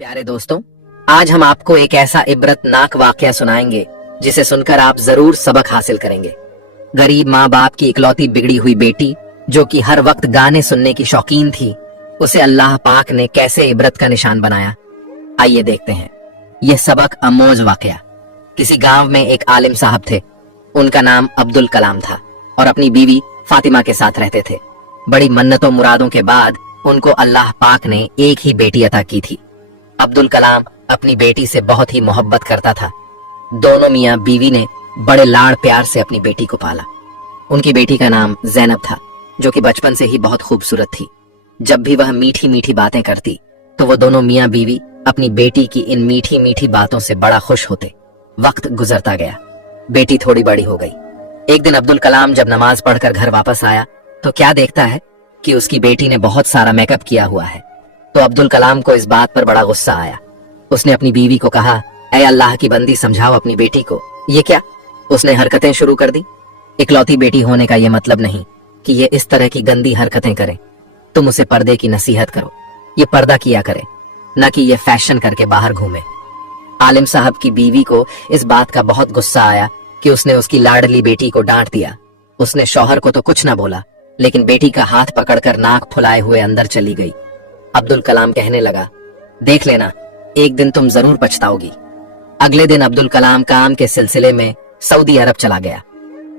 प्यारे दोस्तों, आज हम आपको एक ऐसा इबरतनाक वाकया सुनाएंगे जिसे सुनकर आप जरूर सबक हासिल करेंगे। गरीब माँ बाप की इकलौती बिगड़ी हुई बेटी जो कि हर वक्त गाने सुनने की शौकीन थी, उसे अल्लाह पाक ने कैसे इबरत का निशान बनाया। आइए देखते हैं यह सबक अमोज वाकया। किसी गांव में एक आलिम साहब थे। उनका नाम अब्दुल कलाम था और अपनी बीवी फातिमा के साथ रहते थे। बड़ी मन्नतों मुरादों के बाद उनको अल्लाह पाक ने एक ही बेटी अता की थी। अब्दुल कलाम अपनी बेटी से बहुत ही मोहब्बत करता था। दोनों मियाँ बीवी ने बड़े लाड़ प्यार से अपनी बेटी को पाला। उनकी बेटी का नाम ज़ैनब था, जो कि बचपन से ही बहुत खूबसूरत थी। जब भी वह मीठी मीठी बातें करती तो वो दोनों मियाँ बीवी अपनी बेटी की इन मीठी मीठी बातों से बड़ा खुश होते। वक्त गुजरता गया, बेटी थोड़ी बड़ी हो गई। एक दिन अब्दुल कलाम जब नमाज पढ़कर घर वापस आया तो क्या देखता है कि उसकी बेटी ने बहुत सारा मेकअप किया हुआ है। तो अब्दुल कलाम को इस बात पर बड़ा गुस्सा आया। उसने अपनी बीवी को कहा, ऐ अल्लाह की बंदी, समझाओ अपनी बेटी को। ये क्या उसने हरकतें शुरू कर दी। इकलौती बेटी होने का ये मतलब नहीं कि ये इस तरह की गंदी हरकतें करे। तुम उसे पर्दे की नसीहत करो, ये पर्दा किया करे, न कि ये फैशन करके बाहर घूमे। आलिम साहब की बीवी को इस बात का बहुत गुस्सा आया कि उसने उसकी लाडली बेटी को डांट दिया। उसने शौहर को तो कुछ न बोला, लेकिन बेटी का हाथ पकड़कर नाक फुलाए हुए अंदर चली गई। अब्दुल कलाम कहने लगा, देख लेना, एक दिन तुम जरूर पछताओगी। अगले दिन अब्दुल कलाम काम के सिलसिले में सऊदी अरब चला गया।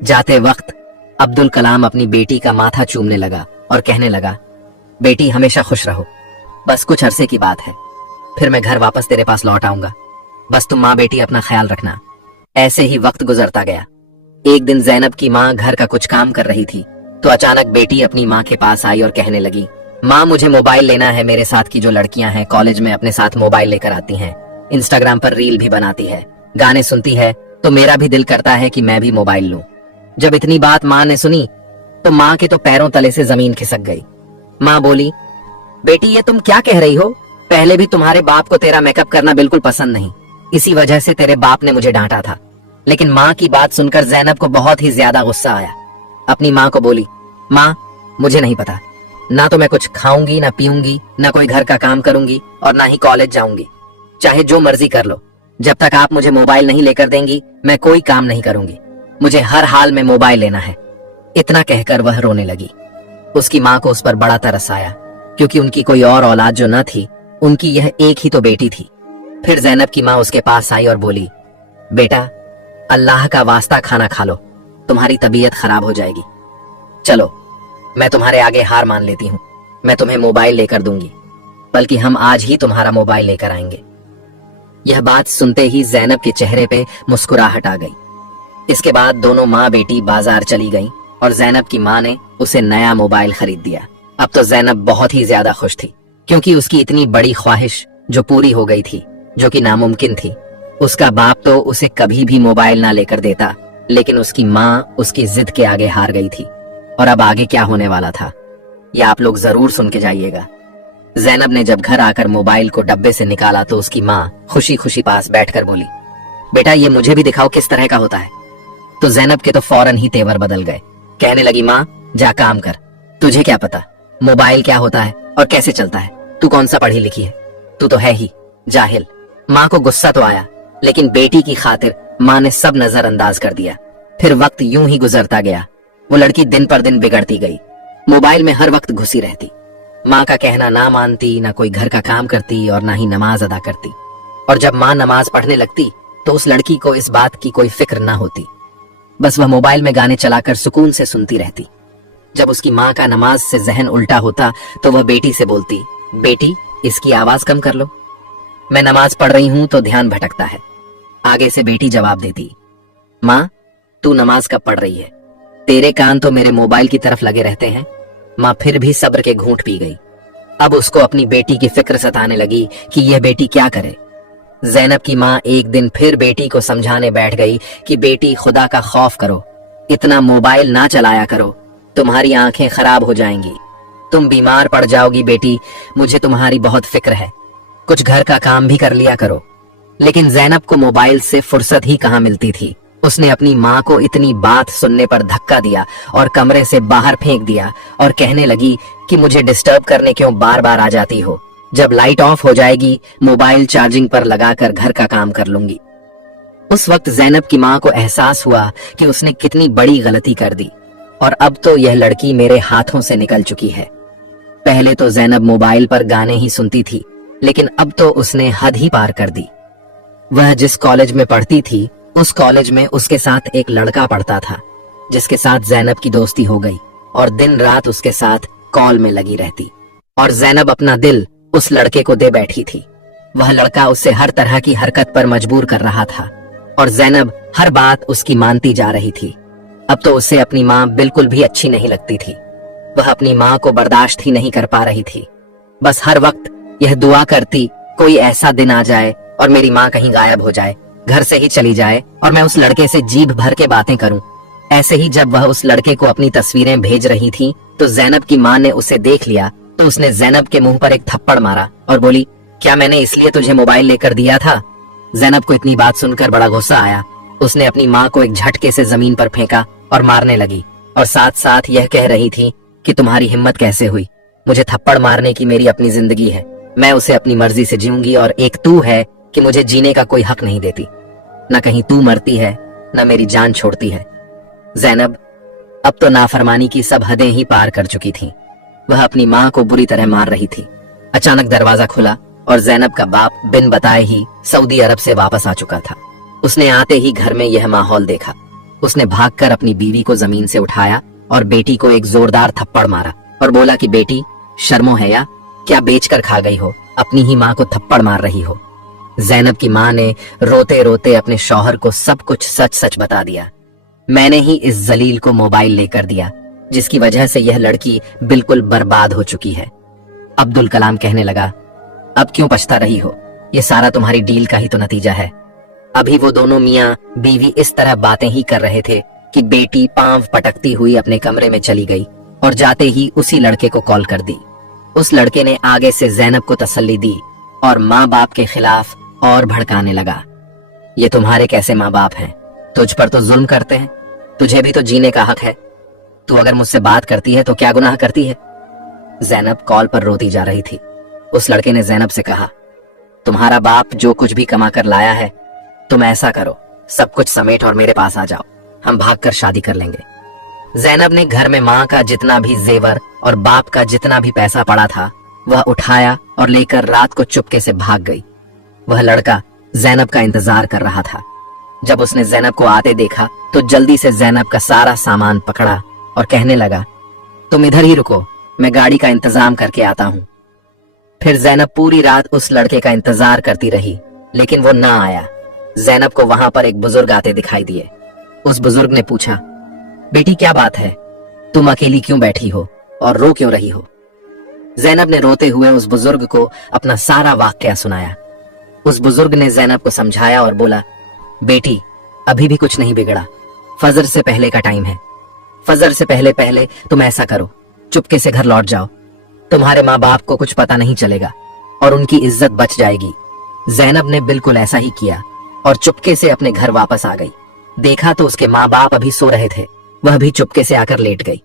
जाते वक्त अब्दुल कलाम अपनी बेटी का माथा चूमने लगा और कहने लगा, बेटी हमेशा खुश रहो, बस कुछ अरसे की बात है, फिर मैं घर वापस तेरे पास लौट आऊंगा। बस तुम माँ बेटी अपना ख्याल रखना। ऐसे ही वक्त गुजरता गया। एक दिन ज़ैनब की माँ घर का कुछ काम कर रही थी तो अचानक बेटी अपनी माँ के पास आई और कहने लगी, माँ मुझे मोबाइल लेना है। मेरे साथ की जो लड़कियां हैं कॉलेज में अपने साथ मोबाइल लेकर आती हैं, इंस्टाग्राम पर रील भी बनाती है, गाने सुनती है, तो मेरा भी दिल करता है कि मैं भी मोबाइल लूं। जब इतनी बात माँ ने सुनी तो माँ के तो पैरों तले से जमीन खिसक गई। माँ बोली, बेटी ये तुम क्या कह रही हो? पहले भी तुम्हारे बाप को तेरा मेकअप करना बिल्कुल पसंद नहीं, इसी वजह से तेरे बाप ने मुझे डांटा था। लेकिन माँ की बात सुनकर ज़ैनब को बहुत ही ज्यादा गुस्सा आया। अपनी माँ को बोली, माँ मुझे नहीं पता, ना तो मैं कुछ खाऊंगी, ना पीऊंगी, ना कोई घर का काम करूंगी और ना ही कॉलेज जाऊंगी। चाहे जो मर्जी कर लो, जब तक आप मुझे मोबाइल नहीं लेकर देंगी मैं कोई काम नहीं करूंगी। मुझे हर हाल में मोबाइल लेना है। इतना कहकर वह रोने लगी। उसकी माँ को उस पर बड़ा तरस आया, क्योंकि उनकी कोई और औलाद जो न थी, उनकी यह एक ही तो बेटी थी। फिर ज़ैनब की माँ उसके पास आई और बोली, बेटा अल्लाह का वास्ता खाना खा लो, तुम्हारी तबीयत खराब हो जाएगी। चलो मैं तुम्हारे आगे हार मान लेती हूँ, मैं तुम्हें मोबाइल लेकर दूंगी, बल्कि हम आज ही तुम्हारा मोबाइल लेकर आएंगे। यह बात सुनते ही ज़ैनब के चेहरे पे मुस्कुराहट आ गई। इसके बाद दोनों माँ बेटी बाजार चली गईं और ज़ैनब की माँ ने उसे नया मोबाइल खरीद दिया। अब तो ज़ैनब बहुत ही ज्यादा खुश थी, क्योंकि उसकी इतनी बड़ी ख्वाहिश जो पूरी हो गई थी, जो कि नामुमकिन थी। उसका बाप तो उसे कभी भी मोबाइल ना लेकर देता, लेकिन उसकी माँ उसकी जिद के आगे हार गई थी। और अब आगे क्या होने वाला था यह आप लोग जरूर सुन के जाइएगा। ज़ैनब ने जब घर आकर मोबाइल को डब्बे से निकाला तो उसकी माँ खुशी खुशी पास बैठकर बोली, बेटा ये मुझे भी दिखाओ किस तरह का होता है। तो ज़ैनब के तो फौरन ही तेवर बदल गए। कहने लगी, माँ जा काम कर, तुझे क्या पता मोबाइल क्या होता है और कैसे चलता है? तू कौन सा पढ़ी लिखी है? तू तो है ही जाहिल। माँ को गुस्सा तो आया, लेकिन बेटी की खातिर माँ ने सब नजरअंदाज कर दिया। फिर वक्त यूं ही गुजरता गया। वो लड़की दिन पर दिन बिगड़ती गई, मोबाइल में हर वक्त घुसी रहती, माँ का कहना ना मानती, ना कोई घर का काम करती और ना ही नमाज अदा करती। और जब माँ नमाज पढ़ने लगती तो उस लड़की को इस बात की कोई फिक्र ना होती, बस वह मोबाइल में गाने चलाकर सुकून से सुनती रहती। जब उसकी माँ का नमाज से जहन उल्टा होता तो वह बेटी से बोलती, बेटी इसकी आवाज कम कर लो, मैं नमाज पढ़ रही हूं तो ध्यान भटकता है। आगे से बेटी जवाब देती, माँ तू नमाज कब पढ़ रही है? तेरे कान तो मेरे मोबाइल की तरफ लगे रहते हैं। माँ फिर भी सब्र के घूंट पी गई। अब उसको अपनी बेटी की फिक्र सताने लगी कि यह बेटी क्या करे। ज़ैनब की माँ एक दिन फिर बेटी को समझाने बैठ गई कि बेटी खुदा का खौफ करो, इतना मोबाइल ना चलाया करो, तुम्हारी आंखें खराब हो जाएंगी, तुम बीमार पड़ जाओगी। बेटी मुझे तुम्हारी बहुत फिक्र है, कुछ घर का काम भी कर लिया करो। लेकिन ज़ैनब को मोबाइल से फुर्सत ही कहाँ मिलती थी। उसने अपनी माँ को इतनी बात सुनने पर धक्का दिया और कमरे से बाहर फेंक दिया और कहने लगी कि मुझे डिस्टर्ब करने क्यों बार बार आ जाती हो, जब लाइट ऑफ हो जाएगी मोबाइल चार्जिंग पर लगाकर घर का काम कर लूंगी। उस वक्त जैनब की मां को एहसास हुआ कि उसने कितनी बड़ी गलती कर दी और अब तो यह लड़की मेरे हाथों से निकल चुकी है। पहले तो जैनब मोबाइल पर गाने ही सुनती थी, लेकिन अब तो उसने हद ही पार कर दी। वह जिस कॉलेज में पढ़ती थी उस कॉलेज में उसके साथ एक लड़का पढ़ता था, जिसके साथ जैनब की दोस्ती हो गई और दिन रात उसके साथ कॉल में लगी रहती और जैनब अपना दिल उस लड़के को दे बैठी थी। वह लड़का उससे हर तरह की हरकत पर मजबूर कर रहा था और जैनब हर बात उसकी मानती जा रही थी। अब तो उसे अपनी माँ बिल्कुल भी अच्छी नहीं लगती थी। वह अपनी माँ को बर्दाश्त ही नहीं कर पा रही थी। बस हर वक्त यह दुआ करती कोई ऐसा दिन आ जाए और मेरी माँ कहीं गायब हो जाए, घर से ही चली जाए और मैं उस लड़के से जीभ भर के बातें करूं। ऐसे ही जब वह उस लड़के को अपनी तस्वीरें भेज रही थी तो जैनब की माँ ने उसे देख लिया तो उसने जैनब के मुंह पर एक थप्पड़ मारा और बोली, क्या मैंने इसलिए तुझे मोबाइल लेकर दिया था? जैनब को इतनी बात सुनकर बड़ा गुस्सा आया। उसने अपनी माँ को एक झटके से जमीन पर फेंका और मारने लगी और साथ साथ यह कह रही थी कि तुम्हारी हिम्मत कैसे हुई मुझे थप्पड़ मारने की? मेरी अपनी जिंदगी है, मैं उसे अपनी मर्जी से जीऊंगी और एक तू है कि मुझे जीने का कोई हक नहीं देती। न कहीं तू मरती है न मेरी जान छोड़ती है। जैनब अब तो नाफरमानी की सब हदें ही पार कर चुकी थी। वह अपनी माँ को बुरी तरह मार रही थी। अचानक दरवाजा खुला और जैनब का बाप बिन बताए ही सऊदी अरब से वापस आ चुका था। उसने आते ही घर में यह माहौल देखा। उसने भागकर अपनी बीवी को जमीन से उठाया और बेटी को एक जोरदार थप्पड़ मारा और बोला कि बेटी शर्मो है या क्या बेचकर खा गई हो, अपनी ही माँ को थप्पड़ मार रही हो। जैनब की माँ ने रोते रोते अपने शौहर को सब कुछ सच सच बता दिया। मैंने ही इस जलील को मोबाइल लेकर दिया जिसकी वजह से यह लड़की बिल्कुल बर्बाद हो चुकी है। अब्दुल कलाम कहने लगा, अब क्यों पछता रही हो? ये सारा तुम्हारी डील का ही तो नतीजा है। अभी वो दोनों मियाँ बीवी इस तरह बातें ही कर रहे थे कि बेटी पांव पटकती हुई अपने कमरे में चली गई और जाते ही उसी लड़के को कॉल कर दी। उस लड़के ने आगे से जैनब को तसल्ली दी और माँ बाप के खिलाफ और भड़काने लगा। ये तुम्हारे कैसे माँ बाप हैं? तुझ पर तो जुल्म करते हैं, तुझे भी तो जीने का हक है। तू अगर मुझसे बात करती है तो क्या गुनाह करती है? जैनब कॉल पर रोती जा रही थी। उस लड़के ने जैनब से कहा, तुम्हारा बाप जो कुछ भी कमा कर लाया है, तुम ऐसा करो सब कुछ समेट और मेरे पास आ जाओ, हम भागकर शादी कर लेंगे। जैनब ने घर में माँ का जितना भी जेवर और बाप का जितना भी पैसा पड़ा था वह उठाया और लेकर रात को चुपके से भाग गई। वह लड़का जैनब का इंतजार कर रहा था। जब उसने जैनब को आते देखा तो जल्दी से जैनब का सारा सामान पकड़ा और कहने लगा, तुम इधर ही रुको, मैं गाड़ी का इंतजाम करके आता हूँ। फिर जैनब पूरी रात उस लड़के का इंतजार करती रही, लेकिन वो ना आया। जैनब को वहां पर एक बुजुर्ग आते दिखाई दिए। उस बुजुर्ग ने पूछा, बेटी क्या बात है, तुम अकेली क्यों बैठी हो और रो क्यों रही हो? जैनब ने रोते हुए उस बुजुर्ग को अपना सारा वाकया सुनाया। उस बुजुर्ग ने जैनब को समझाया और बोला, बेटी अभी भी कुछ नहीं बिगड़ा, फजर से पहले का टाइम है। फजर से पहले पहले तुम ऐसा करो, चुपके से घर लौट जाओ, तुम्हारे माँ बाप को कुछ पता नहीं चलेगा और उनकी इज्जत बच जाएगी। जैनब ने बिल्कुल ऐसा ही किया और चुपके से अपने घर वापस आ गई। देखा तो उसके माँ बाप अभी सो रहे थे, वह भी चुपके से आकर लेट गई।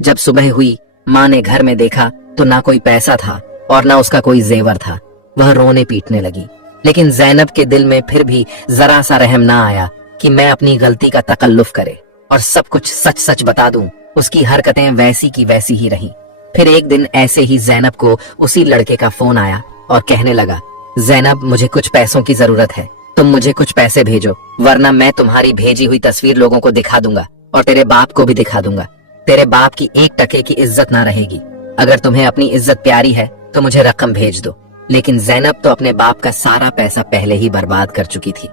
जब सुबह हुई माँ ने घर में देखा तो ना कोई पैसा था और ना उसका कोई जेवर था। वह रोने पीटने लगी, लेकिन जैनब के दिल में फिर भी जरा सा रहम ना आया कि मैं अपनी गलती का तकल्लुफ करे और सब कुछ सच सच बता दूं। उसकी हरकतें वैसी की वैसी ही रही। फिर एक दिन ऐसे ही जैनब को उसी लड़के का फोन आया और कहने लगा, जैनब मुझे कुछ पैसों की जरूरत है, तुम मुझे कुछ पैसे भेजो वरना मैं तुम्हारी भेजी हुई तस्वीर लोगों को दिखा दूंगा और तेरे बाप को भी दिखा दूंगा। तेरे बाप की एक टके की इज्जत ना रहेगी। अगर तुम्हें अपनी इज्जत प्यारी है तो मुझे रकम भेज दो। लेकिन जैनब तो अपने बाप का सारा पैसा पहले ही बर्बाद कर चुकी थी।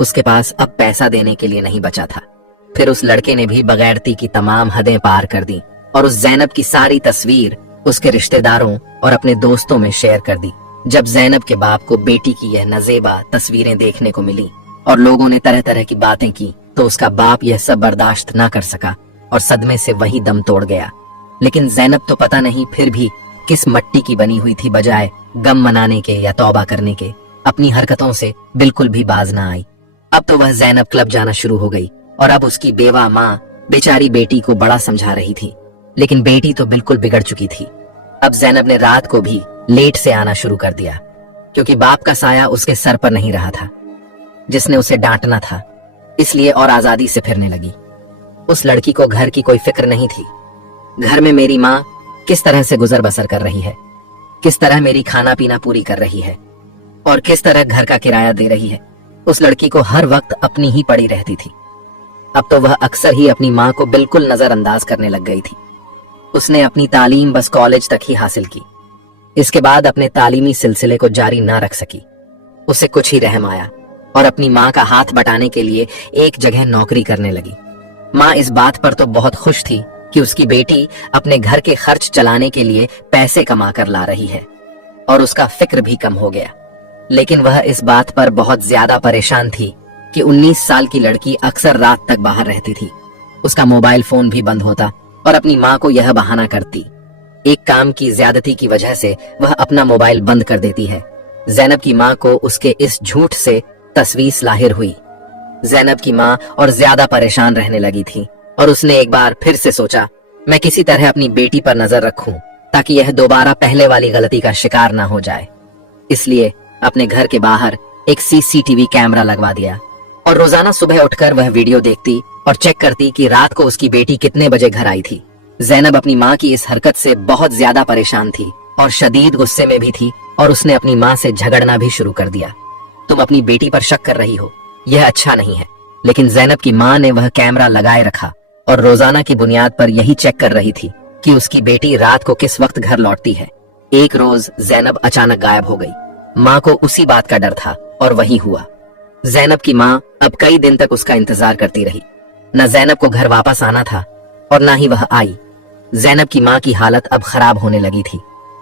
उसके पास अब पैसा देने के लिए नहीं बचा था। फिर उस लड़के ने भी बगैरती की तमाम हदें पार कर दी और उस जैनब की सारी तस्वीर उसके रिश्तेदारों और अपने दोस्तों में शेयर कर दी। जब जैनब के बाप को बेटी की यह नजेबा तस्वीरें देखने को मिली और लोगों ने तरह तरह की बातें की तो उसका बाप यह सब बर्दाश्त ना कर सका और सदमे से वही दम तोड़ गया। लेकिन जैनब तो पता नहीं फिर भी किस मट्टी की बनी हुई थी, बजाय गम मनाने के या तौबा करने के अपनी हरकतों से बिल्कुल भी बाज ना आई। अब तो वह जैनब क्लब जाना शुरू हो गई और अब उसकी बेवा माँ बेचारी बेटी को बड़ा समझा रही थी, लेकिन बेटी तो बिल्कुल बिगड़ चुकी थी। अब जैनब ने रात को भी लेट से आना शुरू कर दिया, क्योंकि बाप का साया उसके सर पर नहीं रहा था, जिसने उसे डांटना था, इसलिए और आजादी से फिरने लगी। उस लड़की को घर की कोई फिक्र नहीं थी। घर में मेरी माँ किस तरह से गुजर बसर कर रही है, किस तरह मेरी खाना पीना पूरी कर रही है और किस तरह घर का किराया दे रही है, उस लड़की को हर वक्त अपनी ही पड़ी रहती थी। अब तो वह अक्सर ही अपनी माँ को बिल्कुल नजरअंदाज करने लग गई थी। उसने अपनी तालीम बस कॉलेज तक ही हासिल की। इसके बाद अपने तालीमी सिलसिले को जारी ना रख सकी। उसे कुछ ही रहम आया और अपनी माँ का हाथ बटाने के लिए एक जगह नौकरी करने लगी। माँ इस बात पर तो बहुत खुश थी कि उसकी बेटी अपने घर के खर्च चलाने के लिए पैसे कमा कर ला रही है और उसका फिक्र भी कम हो गया। लेकिन वह इस बात पर बहुत ज्यादा परेशान थी कि 19 साल की लड़की अक्सर रात तक बाहर रहती थी। उसका मोबाइल फोन भी बंद होता और अपनी माँ को यह बहाना करती। एक काम की ज्यादती की वजह से वह अपना मोबाइल बंद कर देती है। जैनब की माँ को उसके इस झूठ से तसवीस लाहिर हुई। जैनब की माँ और ज्यादा परेशान रहने लगी थी और उसने एक बार फिर से सोचा, मैं किसी तरह अपनी बेटी पर नजर रखूं ताकि यह दोबारा पहले वाली गलती का शिकार ना हो जाए। इसलिए अपने घर के बाहर एक सीसीटीवी कैमरा लगवा दिया और रोजाना सुबह उठकर वह वीडियो देखती और चेक करती कि रात को उसकी बेटी कितने बजे घर आई थी। जैनब अपनी माँ की इस हरकत से बहुत ज्यादा परेशान थी और शदीद गुस्से में भी थी और उसने अपनी माँ से झगड़ना भी शुरू कर दिया। तुम अपनी बेटी पर शक कर रही हो, यह अच्छा नहीं है। लेकिन जैनब की माँ ने वह कैमरा लगाए रखा और रोजाना की बुनियाद पर यही चेक कर रही थी कि उसकी बेटी रात को किस वक्त घर लौटती है। एक रोज जैनब अचानक गायब हो गई। माँ को उसी बात का डर था और वही हुआ। जैनब की माँ अब कई दिन तक उसका इंतजार करती रही। न जैनब को घर वापस आना था और न ही वह आई। जैनब की माँ की हालत अब खराब होने लगी थी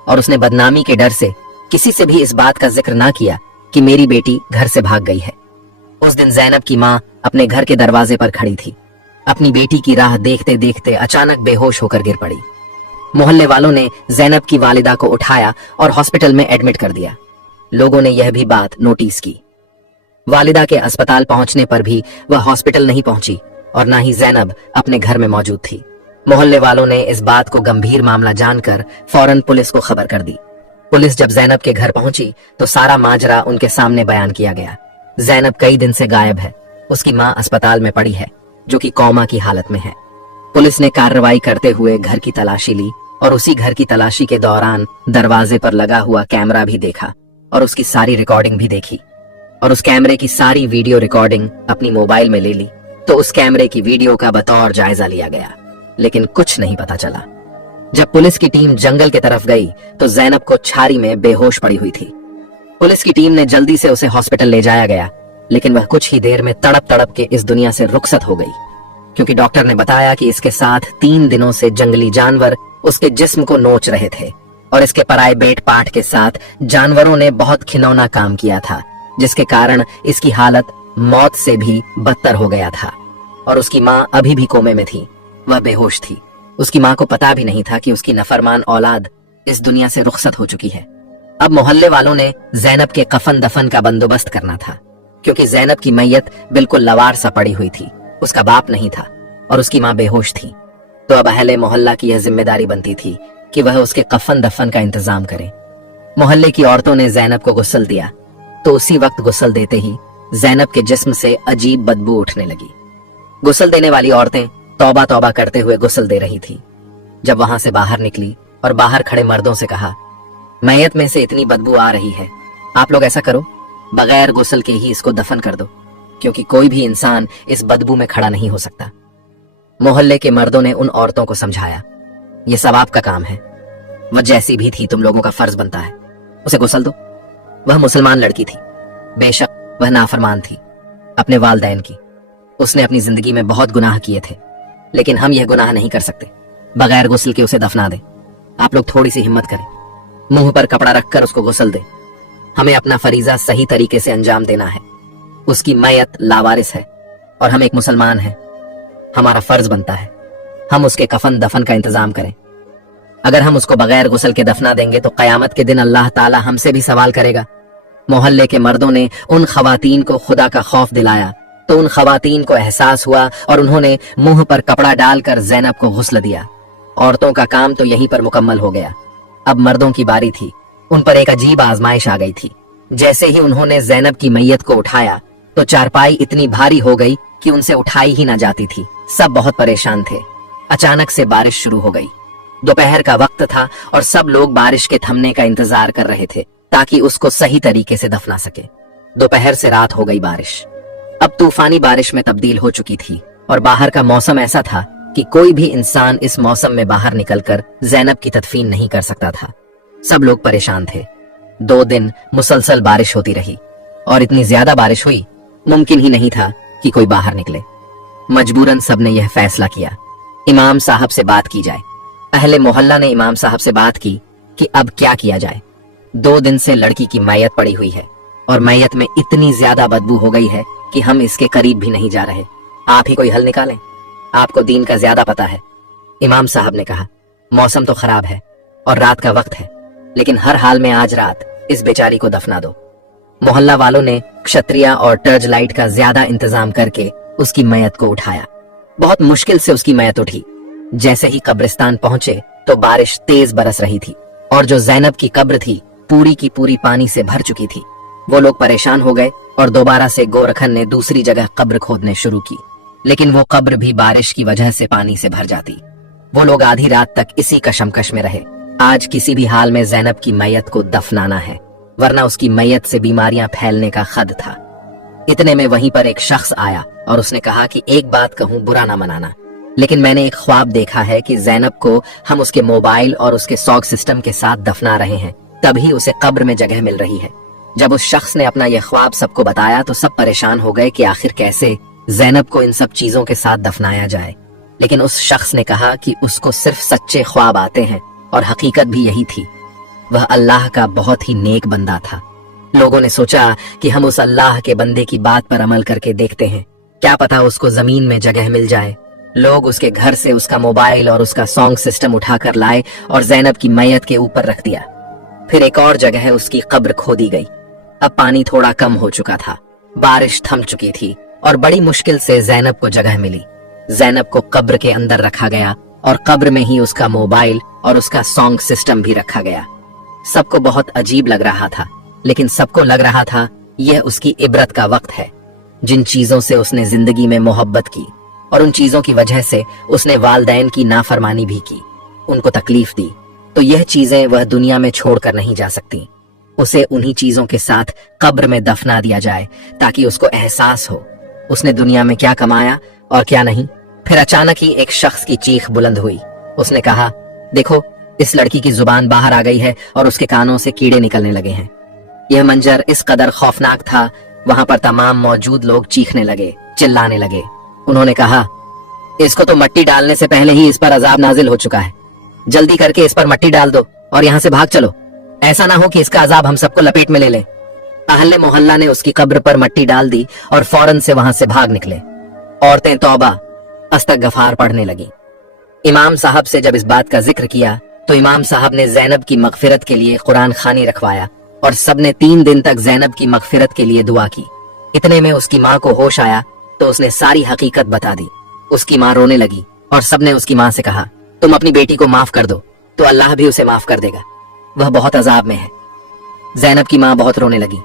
और उसने बदनामी के डर से किसी से भी इस बात का जिक्र ना किया कि मेरी बेटी घर से भाग गई है। उस दिन जैनब की माँ अपने घर के दरवाजे पर खड़ी थी। अपनी बेटी की राह देखते देखते अचानक बेहोश होकर गिर पड़ी। मोहल्ले वालों ने जैनब की वालिदा को उठाया और हॉस्पिटल में एडमिट कर दिया। लोगों ने यह भी बात नोटिस की। वालिदा के अस्पताल पहुंचने पर भी वह हॉस्पिटल नहीं पहुंची और ना ही जैनब अपने घर में मौजूद थी। मोहल्ले वालों ने इस बात को गंभीर मामला जानकर फौरन पुलिस को खबर कर दी। पुलिस जब जैनब के घर पहुंची तो सारा माजरा उनके सामने बयान किया गया। जैनब कई दिन से गायब है। उसकी माँ अस्पताल में पड़ी है, जो कि कोमा की हालत में है। पुलिस ने कार्रवाई करते हुए घर की तलाशी ली और उसी घर की तलाशी के दौरान दरवाजे पर लगा हुआ कैमरा भी देखा और उसकी सारी रिकॉर्डिंग भी देखी और उस कैमरे की सारी वीडियो रिकॉर्डिंग अपनी मोबाइल में ले ली। तो उस कैमरे की वीडियो का बतौर जायजा लिया गया, लेकिन कुछ नहीं पता चला। जब पुलिस की टीम जंगल की तरफ गई तो जैनब को छारी में बेहोश पड़ी हुई थी। पुलिस की टीम ने जल्दी से उसे हॉस्पिटल ले जाया गया, लेकिन वह कुछ ही देर में तड़प तड़प के इस दुनिया से रुखसत हो गई, क्योंकि डॉक्टर ने बताया कि इसके साथ 3 दिनों से जंगली जानवर उसके जिस्म को नोच रहे थे और इसके पराए पेट पाट के साथ जानवरों ने बहुत खिलौना काम किया था, जिसके कारण इसकी हालत मौत से भी बदतर हो गया था। और उसकी माँ अभी भी कोमे में थी, वह बेहोश थी। उसकी माँ को पता भी नहीं था कि उसकी नफरमान औलाद इस दुनिया से रुखसत हो चुकी है। अब मोहल्ले वालों ने जैनब के कफन दफन का बंदोबस्त करना था, क्योंकि जैनब की मैयत बिल्कुल लवार सा पड़ी हुई थी। उसका बाप नहीं था और उसकी माँ बेहोश थी। तो अब अहले मोहल्ला की यह जिम्मेदारी बनती थी कि वह उसके कफन दफन का इंतजाम करे। मोहल्ले की औरतों ने जैनब को गुस्ल दिया, तो उसी वक्त गुस्ल देते ही जैनब के जिस्म से अजीब बदबू उठने लगी। गुस्ल देने वाली औरतें तौबा तौबा करते हुए गुस्ल दे रही थी। जब वहां से बाहर निकली और बाहर खड़े मर्दों से कहा, मैयत में से इतनी बदबू आ रही है, आप लोग ऐसा करो, बगैर गुस्ल के ही इसको दफन कर दो, क्योंकि कोई भी इंसान इस बदबू में खड़ा नहीं हो सकता। मोहल्ले के मर्दों ने उन औरतों को समझाया, यह सब आपका काम है, वह जैसी भी थी तुम लोगों का फर्ज बनता है, उसे गुस्ल दो। वह मुसलमान लड़की थी, बेशक वह नाफरमान थी अपने वालिदैन की। उसने अपनी जिंदगी में बहुत गुनाह किए थे, लेकिन हम यह गुनाह नहीं कर सकते बगैर गुस्ल के उसे दफना दे। आप लोग थोड़ी सी हिम्मत करें, मुंह पर कपड़ा रखकर उसको गुस्ल दे। हमें अपना फरीजा सही तरीके से अंजाम देना है। उसकी मैयत लावारिस है और हम एक मुसलमान हैं। हमारा फर्ज बनता है हम उसके कफन दफन का इंतजाम करें। अगर हम उसको बगैर गुस्ल के दफना देंगे तो कयामत के दिन अल्लाह ताला हमसे भी सवाल करेगा। मोहल्ले के मर्दों ने उन खवातीन को खुदा का खौफ दिलाया, तो उन खवातीन को एहसास हुआ और उन्होंने मुंह पर कपड़ा डालकर जैनब को गुस्ल दिया। औरतों का काम तो यहीं पर मुकम्मल हो गया। अब मर्दों की बारी थी उन पर एक अजीब आजमाइश आ गई थी। जैसे ही उन्होंने जैनब की मैयत को उठाया तो चारपाई इतनी भारी हो गई कि उनसे उठाई ही ना जाती थी। सब बहुत परेशान थे। अचानक से बारिश शुरू हो गई। दोपहर का वक्त था और सब लोग बारिश के थमने का इंतजार कर रहे थे ताकि उसको सही तरीके से दफना सके। दोपहर से रात हो गई। बारिश अब तूफानी बारिश में तब्दील हो चुकी थी और बाहर का मौसम ऐसा था कि कोई भी इंसान इस मौसम में बाहर निकलकर जैनब की तदफीन नहीं कर सकता था। सब लोग परेशान थे। 2 दिन मुसलसल बारिश होती रही और इतनी ज्यादा बारिश हुई, मुमकिन ही नहीं था कि कोई बाहर निकले। मजबूरन सबने यह फैसला किया इमाम साहब से बात की जाए। अहले मोहल्ला ने इमाम साहब से बात की कि अब क्या किया जाए। 2 दिन से लड़की की मैयत पड़ी हुई है और मैयत में इतनी ज्यादा बदबू हो गई है कि हम इसके करीब भी नहीं जा रहे। आप ही कोई हल निकालें, आपको दीन का ज्यादा पता है। इमाम साहब ने कहा, मौसम तो खराब है और रात का वक्त है, लेकिन हर हाल में आज रात इस बेचारी को दफना दो। मोहल्ला वालों ने क्षत्रिया और टर्च लाइट का ज्यादा इंतजाम करके उसकी मैयत को उठाया। बहुत मुश्किल से उसकी मैयत उठी। जैसे ही कब्रिस्तान पहुंचे तो बारिश तेज बरस रही थी और जो जैनब की कब्र थी पूरी की पूरी पानी से भर चुकी थी। वो लोग परेशान हो गए और दोबारा से गोरखन ने दूसरी जगह कब्र खोदने शुरू की, लेकिन वो कब्र भी बारिश की वजह से पानी से भर जाती। वो लोग आधी रात तक इसी कशमकश में रहे। आज किसी भी हाल में जैनब की मैयत को दफनाना है, वरना उसकी मैयत से बीमारियां फैलने का खद था। इतने में वहीं पर एक शख्स आया और उसने कहा कि एक बात कहूं, बुरा ना मनाना, लेकिन मैंने एक ख्वाब देखा है कि जैनब को हम उसके मोबाइल और उसके सॉग सिस्टम के साथ दफना रहे हैं, तभी उसे कब्र में जगह मिल रही है। जब उस शख्स ने अपना यह ख्वाब सबको बताया तो सब परेशान हो गए कि आखिर कैसे जैनब को इन सब चीजों के साथ दफनाया जाए। लेकिन उस शख्स ने कहा कि उसको सिर्फ सच्चे ख्वाब आते हैं और हकीकत भी यही थी। वह अल्लाह का बहुत ही नेक बंदा था। लोगों ने सोचा कि हम उस अल्लाह के बंदे की बात पर अमल करके देखते हैं, क्या पता उसको जमीन में जगह मिल जाए। लोग उसके घर से उसका मोबाइल और उसका सॉन्ग सिस्टम उठाकर लाए और जैनब की मैयत के ऊपर रख दिया। फिर एक और जगह उसकी कब्र खोदी गई। अब पानी थोड़ा कम हो चुका था, बारिश थम चुकी थी और बड़ी मुश्किल से जैनब को जगह मिली। जैनब को कब्र के अंदर रखा गया और कब्र में ही उसका मोबाइल और उसका सॉन्ग सिस्टम भी रखा गया। सबको बहुत अजीब लग रहा था, लेकिन सबको लग रहा था यह उसकी इबरत का वक्त है। जिन चीजों से उसने जिंदगी में मोहब्बत की और उन चीजों की वजह से उसने वालदैन की नाफरमानी भी की, उनको तकलीफ दी, तो यह चीजें वह दुनिया में छोड़कर नहीं जा सकती। उसे उन्हीं चीजों के साथ कब्र में दफना दिया जाए ताकि उसको एहसास हो उसने दुनिया में क्या कमाया और क्या नहीं। फिर अचानक ही एक शख्स की चीख बुलंद हुई। उसने कहा, देखो, इस लड़की की जुबान बाहर आ गई है और उसके कानों से कीड़े निकलने लगे हैं। यह मंजर इस कदर खौफनाक था, वहां पर तमाम मौजूद लोग चीखने लगे, चिल्लाने लगे। उन्होंने कहा, इसको तो मट्टी डालने से पहले ही इस पर अजाब नाजिल हो चुका है। जल्दी करके इस पर मट्टी डाल दो और यहाँ से भाग चलो। ऐसा ना हो कि इसका अजाब हम सबको लपेट में ले ले। अहले मोहल्ला ने उसकी कब्र पर मट्टी डाल दी और फौरन से वहां से भाग निकले। औरतें तौबा अस्तगफार पढ़ने लगी। इमाम साहब से जब इस बात का जिक्र किया तो इमाम साहब ने जैनब की मगफिरत के लिए कुरान खानी रखवाया और सबने 3 दिन तक जैनब की मगफिरत के लिए दुआ की। इतने में उसकी माँ को होश आया तो उसने सारी हकीकत बता दी। उसकी माँ रोने लगी और सबने उसकी माँ से कहा, तुम अपनी बेटी को माफ कर दो तो अल्लाह भी उसे माफ कर देगा, वह बहुत अजाब में है। जैनब की माँ बहुत रोने लगी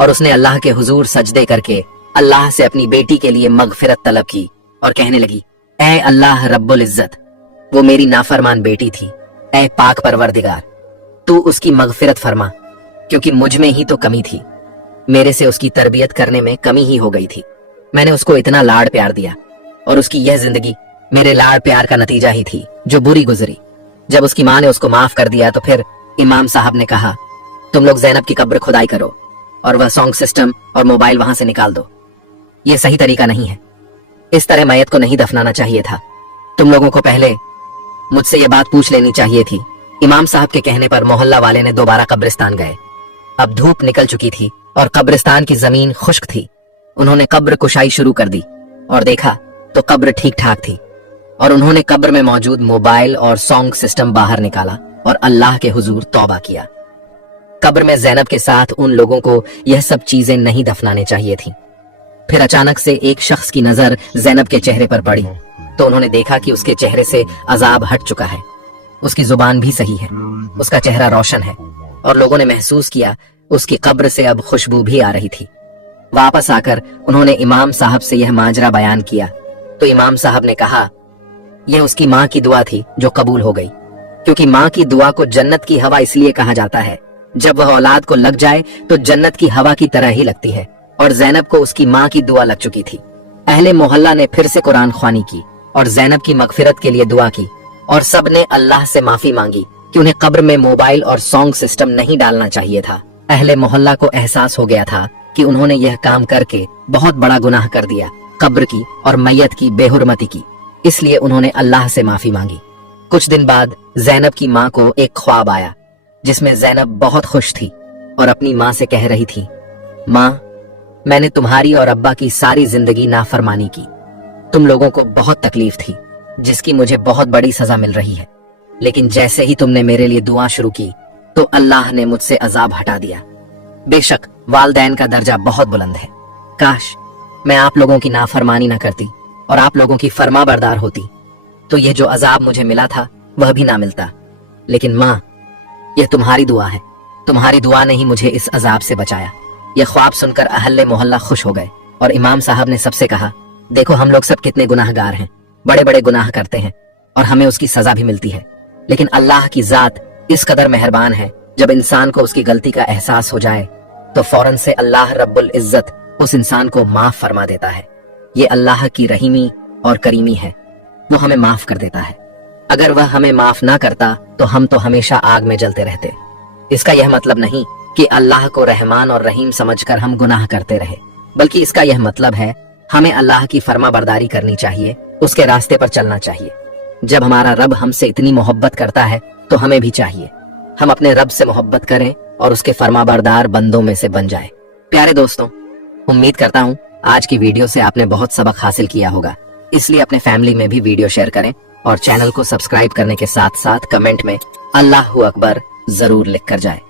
और उसने अल्लाह के हुजूर सजदे करके अल्लाह से अपनी बेटी के लिए मगफिरत तलब की और कहने लगी, ऐ अल्लाह रब्बुल इज्जत, वो मेरी नाफरमान बेटी थी, ऐ पाक परवरदिगार, तू उसकी मगफिरत फरमा, क्योंकि मुझ में ही तो कमी थी। मेरे से उसकी तरबियत करने में कमी ही हो गई थी। मैंने उसको इतना लाड़ प्यार दिया और उसकी यह जिंदगी मेरे लाड़ प्यार का नतीजा ही थी जो बुरी गुजरी। जब उसकी माँ ने उसको माफ कर दिया तो फिर इमाम साहब ने कहा, तुम लोग जैनब की कब्र खुदाई करो और वह सॉन्ग सिस्टम और मोबाइल वहां से निकाल दो। यह सही तरीका नहीं है, इस तरह मैयत को नहीं दफनाना चाहिए था। तुम लोगों को पहले मुझसे यह बात पूछ लेनी चाहिए थी। इमाम साहब के कहने पर मोहल्ला वाले ने दोबारा कब्रिस्तान गए। अब धूप निकल चुकी थी और कब्रिस्तान की जमीन खुश्क थी। उन्होंने कब्र कुशाई शुरू कर दी और देखा तो कब्र ठीक ठाक थी और उन्होंने कब्र में मौजूद मोबाइल और सॉन्ग सिस्टम बाहर निकाला और अल्लाह के हुजूर तौबा किया। कब्र में जैनब के साथ उन लोगों को यह सब चीजें नहीं दफनाने चाहिए थी। फिर अचानक से एक शख्स की नजर जैनब के चेहरे पर पड़ी तो उन्होंने देखा कि उसके चेहरे से अजाब हट चुका है। उसकी जुबान भी सही है, उसका चेहरा रोशन है और लोगों ने महसूस किया उसकी कब्र से अब खुशबू भी आ रही थी। वापस आकर उन्होंने इमाम साहब से यह माजरा बयान किया तो इमाम साहब ने कहा, यह उसकी माँ की दुआ थी जो कबूल हो गई, क्योंकि माँ की दुआ को जन्नत की हवा इसलिए कहा जाता है, जब वह औलाद को लग जाए तो जन्नत की हवा की तरह ही लगती है। और जैनब को उसकी माँ की दुआ लग चुकी थी। अहले मोहल्ला ने फिर से कुरान ख्वानी की और जैनब की मगफिरत के लिए दुआ की और सब ने अल्लाह से माफी मांगी कि उन्हें कब्र में मोबाइल और सॉन्ग सिस्टम नहीं डालना चाहिए था। अहले मोहल्ला को एहसास हो गया था कि उन्होंने यह काम करके बहुत बड़ा गुनाह कर दिया, कब्र की और मैयत की बेहुरमती की। इसलिए उन्होंने अल्लाह से माफी मांगी। कुछ दिन बाद जैनब की माँ को एक ख्वाब आया जिसमें जैनब बहुत खुश थी और अपनी माँ से कह रही थी, माँ, मैंने तुम्हारी और अब्बा की सारी जिंदगी नाफरमानी की। तुम लोगों को बहुत तकलीफ थी जिसकी मुझे बहुत बड़ी सजा मिल रही है, लेकिन जैसे ही तुमने मेरे लिए दुआ शुरू की तो अल्लाह ने मुझसे अजाब हटा दिया। बेशक वालदैन का दर्जा बहुत बुलंद है। काश मैं आप लोगों की नाफरमानी न करती और आप लोगों की फर्मा बरदार होती तो यह जो अजाब मुझे मिला था वह भी ना मिलता। लेकिन माँ, यह तुम्हारी दुआ है, तुम्हारी दुआ ने ही मुझे इस अजाब से बचाया। यह ख्वाब सुनकर अहले मोहल्ला खुश हो गए और इमाम साहब ने सबसे कहा, देखो हम लोग सब कितने गुनाहगार हैं, बड़े बड़े गुनाह करते हैं और हमें उसकी सजा भी मिलती है, लेकिन अल्लाह की जात इस कदर मेहरबान है, जब इंसान को उसकी गलती का एहसास हो जाए तो फौरन से अल्लाह रब्बुल इज्जत उस इंसान को माफ फरमा देता है। ये अल्लाह की रहीमी और करीमी है, वो हमें माफ कर देता है। अगर वह हमें माफ ना करता तो हम तो हमेशा आग में जलते रहते। इसका यह मतलब नहीं कि अल्लाह को रहमान और रहीम समझकर हम गुनाह करते रहे, बल्कि इसका यह मतलब है हमें अल्लाह की फर्मा बरदारी करनी चाहिए, उसके रास्ते पर चलना चाहिए। जब हमारा रब हमसे इतनी मोहब्बत करता है तो हमें भी चाहिए हम अपने रब से मोहब्बत करें और उसके फर्मा बरदार बंदों में से बन जाएं। प्यारे दोस्तों, उम्मीद करता हूँ आज की वीडियो से आपने बहुत सबक हासिल किया होगा, इसलिए अपने फैमिली में भी वीडियो शेयर करें और चैनल को सब्सक्राइब करने के साथ साथ कमेंट में अल्लाहू अकबर जरूर लिख कर जाए।